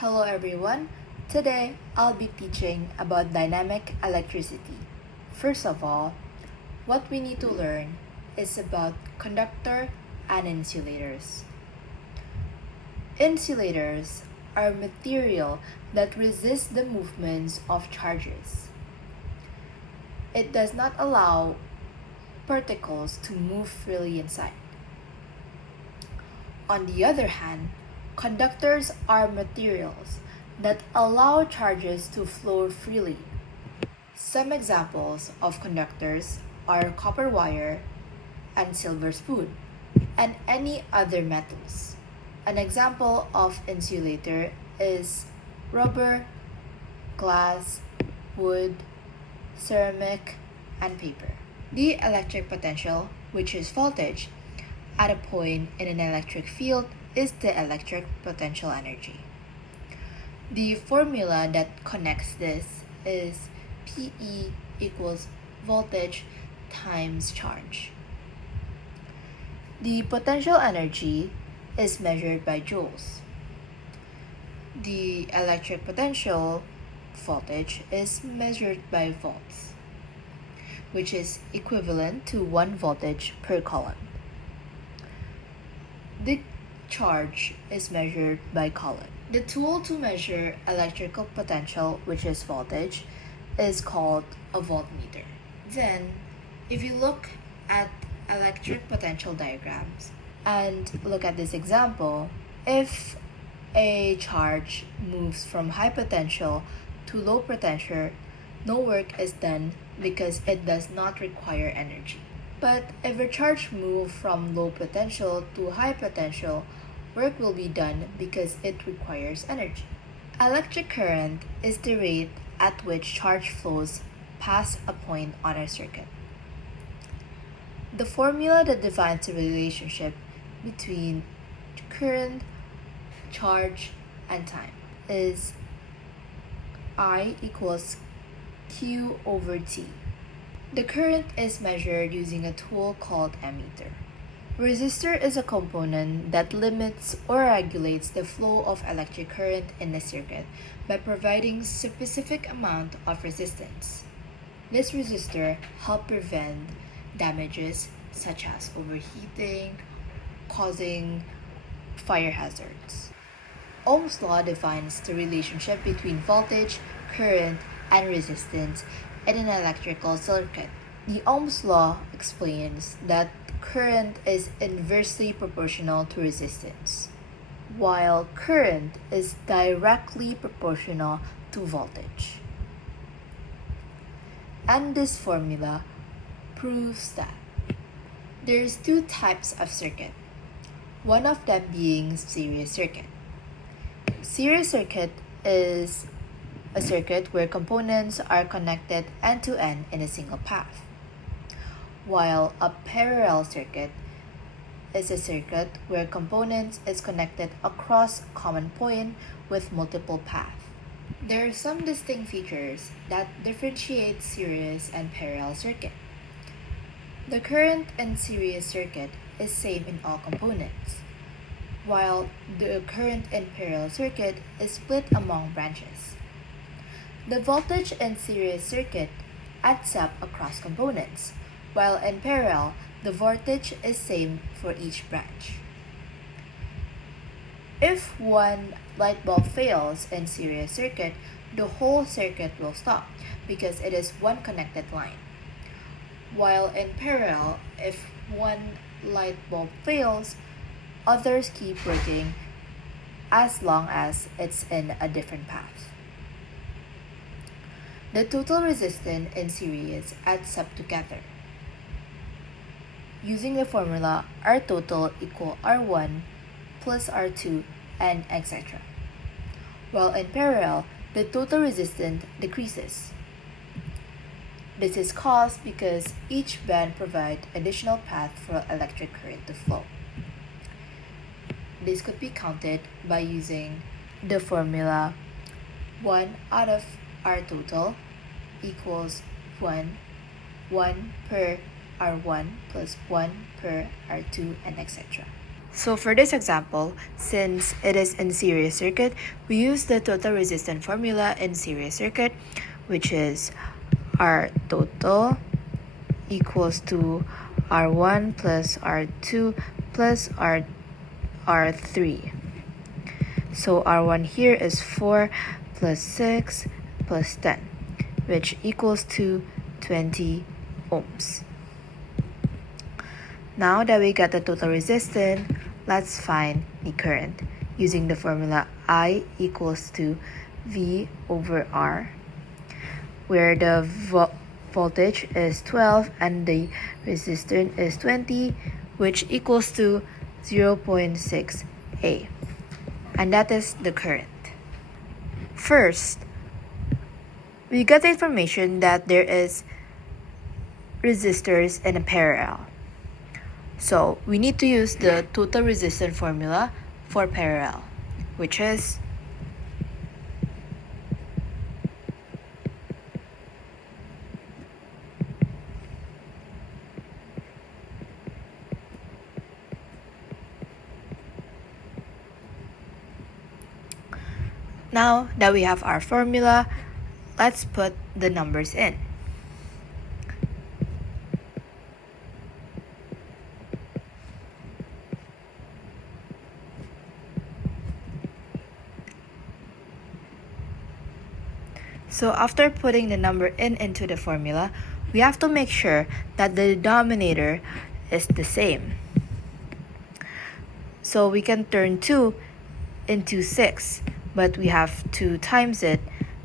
Hello everyone. Today I'll be teaching about dynamic electricity. First of all, what we need to learn is about conductor and insulators. Insulators are material that resist the movements of charges. It does not allow particles to move freely inside. On the other hand, conductors are materials that allow charges to flow freely. Some examples of conductors are copper wire and silver spoon, and any other metals. An example of insulator is rubber, glass, wood, ceramic, and paper. The electric potential, which is voltage, at a point in an electric field is the electric potential energy. The formula that connects this is PE equals voltage times charge. The potential energy is measured by joules. The electric potential voltage is measured by volts, which is equivalent to 1 voltage per coulomb. The charge is measured by coulomb. The tool to measure electrical potential, which is voltage, is called a voltmeter. Then, if you look at electric potential diagrams and look at this example, if a charge moves from high potential to low potential, no work is done because it does not require energy. But if a charge moves from low potential to high potential, work will be done because it requires energy. Electric current is the rate at which charge flows past a point on a circuit. The formula that defines the relationship between current, charge, and time is I equals Q over T. The current is measured using a tool called ammeter. Resistor is a component that limits or regulates the flow of electric current in a circuit by providing specific amount of resistance. This resistor helps prevent damages such as overheating, causing fire hazards. Ohm's law defines the relationship between voltage, current, and resistance in an electrical circuit. The Ohm's law explains that current is inversely proportional to resistance, while current is directly proportional to voltage. And this formula proves that there's two types of circuit, one of them being series circuit. Series circuit is a circuit where components are connected end-to-end in a single path, while a parallel circuit is a circuit where components is connected across a common point with multiple paths. There are some distinct features that differentiate series and parallel circuit. The current in series circuit is same in all components, while the current in parallel circuit is split among branches. The voltage in series circuit adds up across components, while in parallel, the voltage is same for each branch. If one light bulb fails in series circuit, the whole circuit will stop because it is one connected line. While in parallel, if one light bulb fails, others keep working as long as it's in a different path. The total resistance in series adds up together. Using the formula, R total equal R1 plus R2 and etc. While in parallel, the total resistance decreases. This is caused because each band provides additional path for electric current to flow. This could be counted by using the formula 1 out of R total equals 1 per R1 plus 1 per R2 and etc. So for this example, since it is in series circuit, we use the total resistance formula in series circuit, which is R total equals to R1 plus R2 plus R3. So R1 here is 4 plus 6 plus 10, which equals to 20 ohms. Now that we got the total resistance, let's find the current using the formula I equals to V over R, where the voltage is 12 and the resistance is 20, which equals to 0.6 A. And that is the current. First, we got the information that there is resistors in a parallel. So we need to use the total resistance formula for parallel, which is now that we have our formula, let's put the numbers in. So after putting the number in into the formula, we have to make sure that the denominator is the same. So we can turn 2 into 6, but we have to times it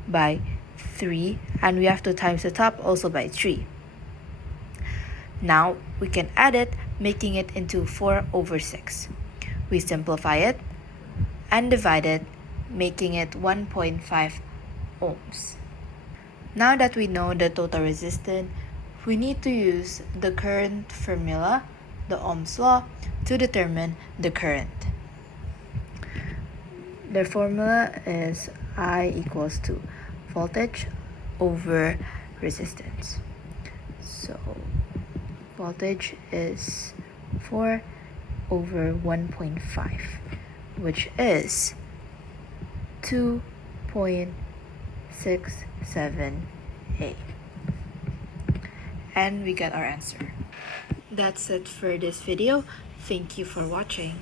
by 3, and we have to times the top also by 3. Now we can add it, making it into 4 over 6. We simplify it and divide it, making it 1.5 ohms. Now that we know the total resistance, we need to use the current formula, the Ohm's law, to determine the current. The formula is I equals to voltage over resistance. So voltage is 4 over 1.5, which is 2.67A. And we got our answer. That's it for this video. Thank you for watching.